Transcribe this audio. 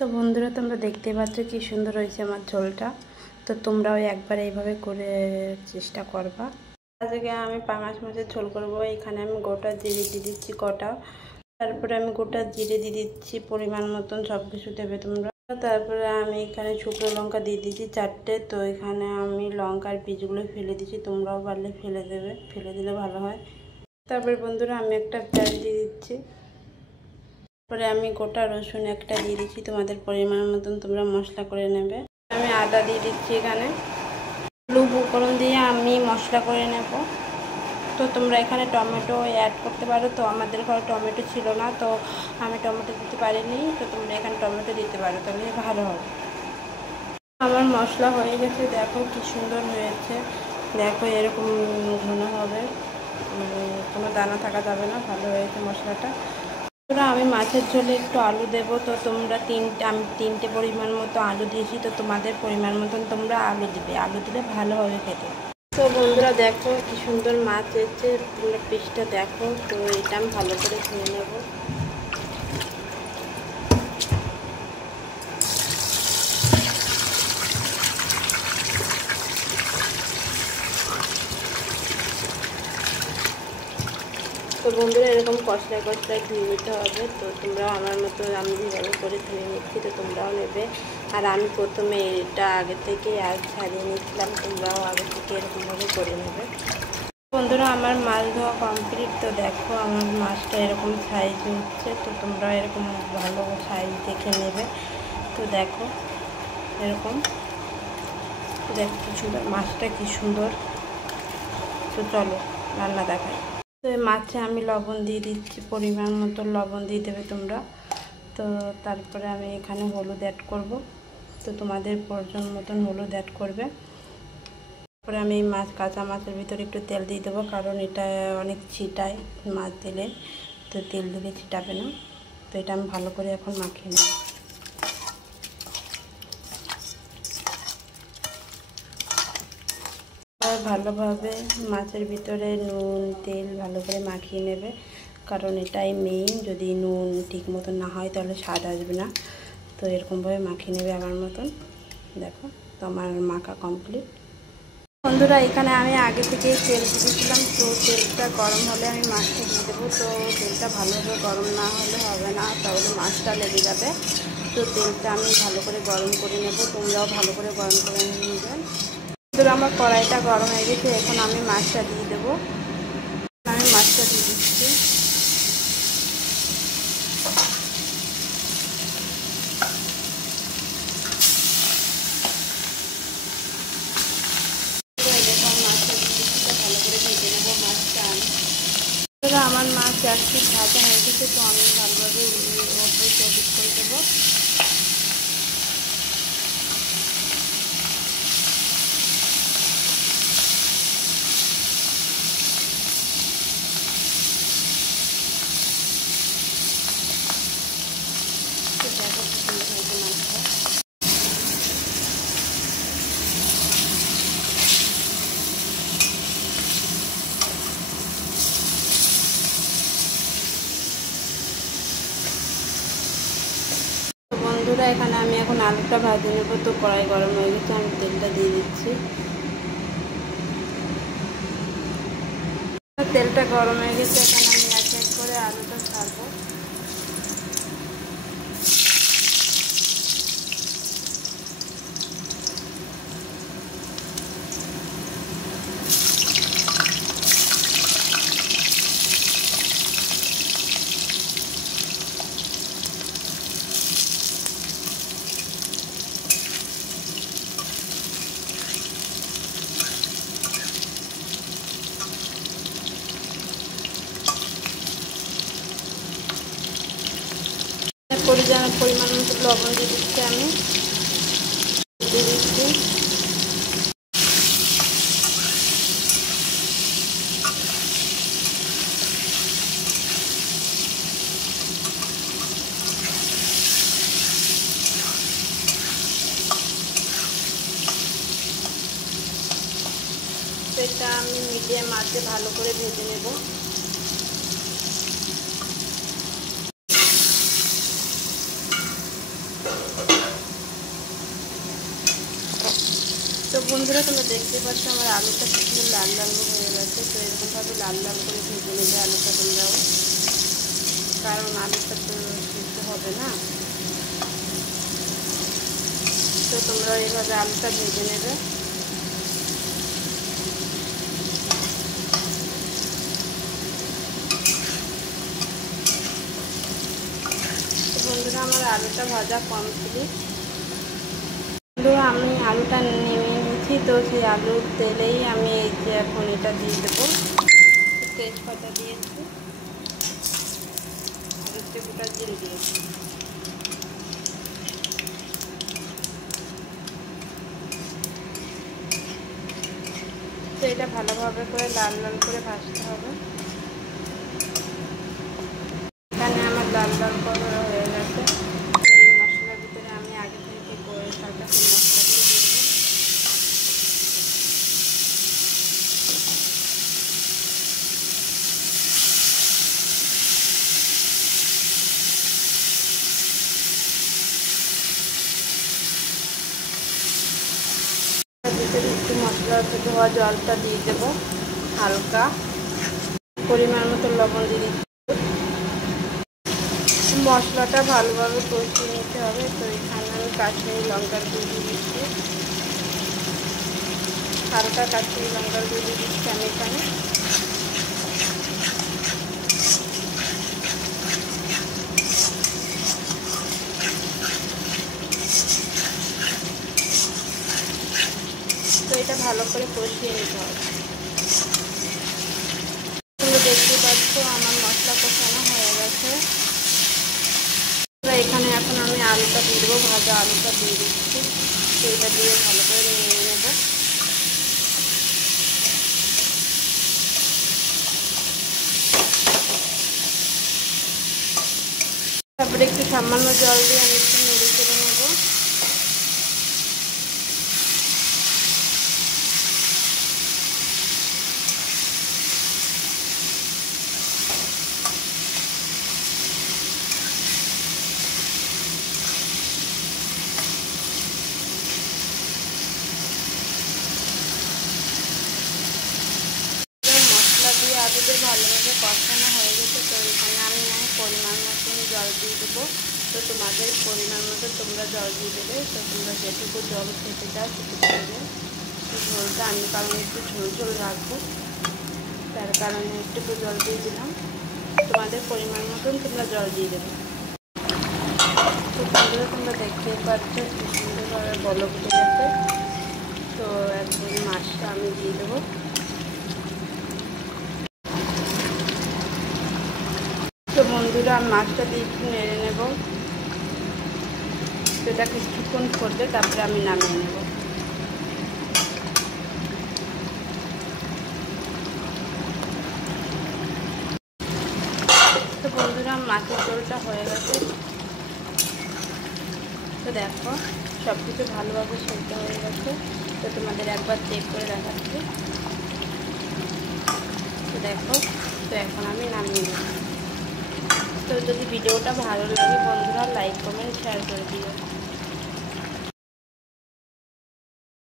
তো বন্ধুরা, তোমরা দেখতে পাচ্ছ কি সুন্দর হয়েছে আমার ঝোলটা। তো তোমরাও একবার এইভাবে করে চেষ্টা করবা। আজকে আমি পাঙাশ মাছের ঝোল করবো। এখানে আমি গোটা জিরে দিয়ে দিচ্ছি কটা, তারপরে আমি গোটা জিরে দিয়ে দিচ্ছি পরিমাণ মতন, সব কিছু দেবে তোমরা। তারপরে আমি এখানে শুকনো লঙ্কা দিয়ে দিচ্ছি 4টে। তো এখানে আমি লঙ্কার বীজগুলো ফেলে দিচ্ছি, তোমরাও পারলে ফেলে দেবে, ফেলে দিলে ভালো হয়। তারপরে বন্ধুরা আমি একটা পেঁয়াজ দিয়ে দিচ্ছি, তারপরে আমি গোটা রসুন একটা দিয়ে দিচ্ছি, তোমাদের পরিমাণ মতন তোমরা মশলা করে নেবে। আমি আদা দিয়ে দিচ্ছি, এখানে হলুদ উপকরণ দিয়ে আমি মশলা করে নেব। তো তোমরা এখানে টমেটো অ্যাড করতে পারো, তো আমাদের ঘরে টমেটো ছিল না, তো আমি টমেটো দিতে পারিনি। তো তোমরা এখানে টমেটো দিতে পারো, তাহলে ভালো হবে। আমার মশলা হয়ে গেছে, দেখো কি সুন্দর হয়েছে। দেখো এরকম ঘন হবে, কোনো দানা থাকা যাবে না। ভালো হয়েছে মশলাটা। আমি মাছের ঝোলে একটু আলু দেব। তো তোমরা আমি 3টে পরিমাণ মতো আলু দিয়েছি, তো তোমাদের পরিমাণ মতন তোমরা আলু দিবে, আলু দিলে ভালো হবে খেতে। তো বন্ধুরা দেখো কি সুন্দর মাছ এসেছে, তোমরা পিসটা দেখো। তো এটা আমি ভালো করে ধুয়ে নেব। তো বন্ধুরা এরকম কষলায় কষলায় ধুয়ে নিতে হবে। তো তোমরাও আমার মতো আমি যেভাবে করে ধুয়ে নিচ্ছি, তো তোমরাও নেবে। আর আমি প্রথমে এটা আগে থেকে ছাড়িয়ে নিচ্ছিলাম, তোমরাও আগে থেকে এরকমভাবে করে নেবে। বন্ধুরা আমার মাছ ধোয়া কমপ্লিট। তো দেখো আমার মাছটা এরকম সাইজ হচ্ছে, তো তোমরা এরকম ভালো সাইজ দেখে নেবে। তো দেখো এরকম, দেখো কি সুন্দর মাছটা, কি সুন্দর। তো চলো রান্না দেখাই। তো মাছে আমি লবণ দিয়ে দিচ্ছি, পরিমাণ মতো লবণ দিয়ে দেবে তোমরা। তো তারপরে আমি এখানে হলুদ অ্যাড করব। তো তোমাদের প্রয়োজন মতন হলুদ অ্যাড করবে। তারপরে আমি এই কাঁচা মাছের ভিতরে একটু তেল দিয়ে দেবো, কারণ এটা অনেক ছিটায় মাছ দিলে, তো তেল দিলে ছিটাবে না। তো এটা আমি ভালো করে এখন মাখিয়ে নেব। ভালোভাবে মাছের ভিতরে নুন তেল ভালো করে মাখিয়ে নেবে, কারণ এটাই মেইন। যদি নুন ঠিক মতো না হয় তাহলে স্বাদ আসবে না। তো এরকমভাবে মাখিয়ে নেবে আমার মতন। দেখো তো আমার মাখা কমপ্লিট। বন্ধুরা এখানে আমি আগে থেকে তেল দিয়েছিলাম, তো তেলটা গরম হলে আমি মাছটা দিয়ে দেবো। তো তেলটা ভালোভাবে গরম না হলে হবে না, তাহলে মাছটা লেগে যাবে। তো তেলটা আমি ভালো করে গরম করে নেব, তোমরাও ভালো করে গরম করে নেবেন। বন্ধুরা আমার কড়াইটা গরম হয়ে গেছে, এখন আমি মাছটা দিয়ে দেবো। আমি মাছটা দিয়ে দিচ্ছি। আমার মাছ একটু ভাজা হয়ে গেছে, তো আমি ভালোভাবে ওপরে চৌপিস করে দেবো। বন্ধুরা এখানে আমি এখন আলুটা ভাজে নেব। তো কড়াই গরম হয়ে গেছে, আমি তেলটা দিয়ে দিচ্ছি। তেলটা গরম হয়ে গেছে, এখানে আমি এক এক করে আলুটা ছাড়বো। পরিমাণ মতো লবণ দিয়ে দিচ্ছি, আমি দিয়ে দিচ্ছি। এটা আমি মিডিয়াম আঁচে ভালো করে ভেজে নেব। তো বন্ধুরা তোমরা দেখতে পাচ্ছ আমার আলুটা কি সুন্দর লাল লাল হয়ে গেছে। তো এরকমভাবে লাল লাল করে ভেজে নেবে আলুটা তোমরাও, কারণ আলুটা তো সিদ্ধ হবে না। তো তোমরা এইভাবে আলুটা ভেজে নেবে। বন্ধুরা আমার আলুটা ভাজা কমপ্লিট। বন্ধুরা আমি আলুটা নিয়ে নিয়েছি। তো সেই আলুর তেলেই আমি এই যে এখন এটা দিয়ে দেবো। তেজপাতা দিয়েছি, আর একটু গোটা জিরে দিয়েছি। তো এটা ভালোভাবে করে লাল লাল করে ভাজতে হবে। এখানে আমার লাল লাল করে হয়ে গেছে। এই মশলার ভিতরে আমি আগে থেকে করে রাখা সেই মশলাগুলো দিয়ে দেবো। ভিতরে একটু মশলা ধোয়া জলটা দিয়ে দেবো, হালকা পরিমাণ মতো লবণ দিয়ে দিচ্ছি। মশলাটা ভালোভাবে কষিয়ে নিতে হবে। তো এখানে আমি কাশ্মীরি লঙ্কার গুঁড়ো দিয়ে দিচ্ছি, হালকা কাশ্মীরি লঙ্কার গুঁড়ো দিয়ে দিচ্ছি আমি এখানে। তো এটা ভালো করে কষিয়ে নিতে হবে। তোমরা দেখতে পাচ্ছ আমার মশলা কষানো হয়ে গেছে। এখানে এখন আমি আলুটা দিয়ে দেবো, ভাজা আলুটা দিয়ে দিচ্ছি। তো এটা দিয়ে ভালো করে নিয়ে নেব। তারপরে একটু সামান্য জল দিয়ে আমি একটু নেড়ে চেড়ে নেব। দিয়ে আলুদের ভালোভাবে কষানো হয়ে গেছে। তো এখানে আমি পরিমাণ মতন জল দিয়ে দেবো। তো তোমাদের পরিমাণ মতো তোমরা জল দিয়ে দেবে। তো তোমরা যেটুকু জল খেতে চাও সেটুকু দেবে। ঝোলটা আমি কারণ একটু ঝোল ঝোল রাখবো, তার কারণে একটু জল দিয়ে দিলাম। তোমাদের পরিমাণ মতন তোমরা জল দিয়ে দেবে। তো বন্ধুরা তোমরা দেখতে পাচ্ছ কি সুন্দরভাবে বলক উঠে গেছে। তো এখন মাছটা আমি দিয়ে দেবো। তো বন্ধুরা মাছটা দিয়ে একটু নেড়ে নেব। সেটা কিছুক্ষণ ফুটবে, তারপরে আমি নামিয়ে নেব। তো বন্ধুরা মাছের ঝোলটা হয়ে গেছে। তো দেখো সব কিছু ভালোভাবে সেদ্ধ হয়ে গেছে। তো তোমাদের একবার চেক করে দেখাচ্ছি। তো দেখো, তো এখন আমি নামিয়ে নেব। তো যদি ভিডিওটা ভালো লাগে বন্ধুরা লাইক কমেন্ট শেয়ার করে দিও।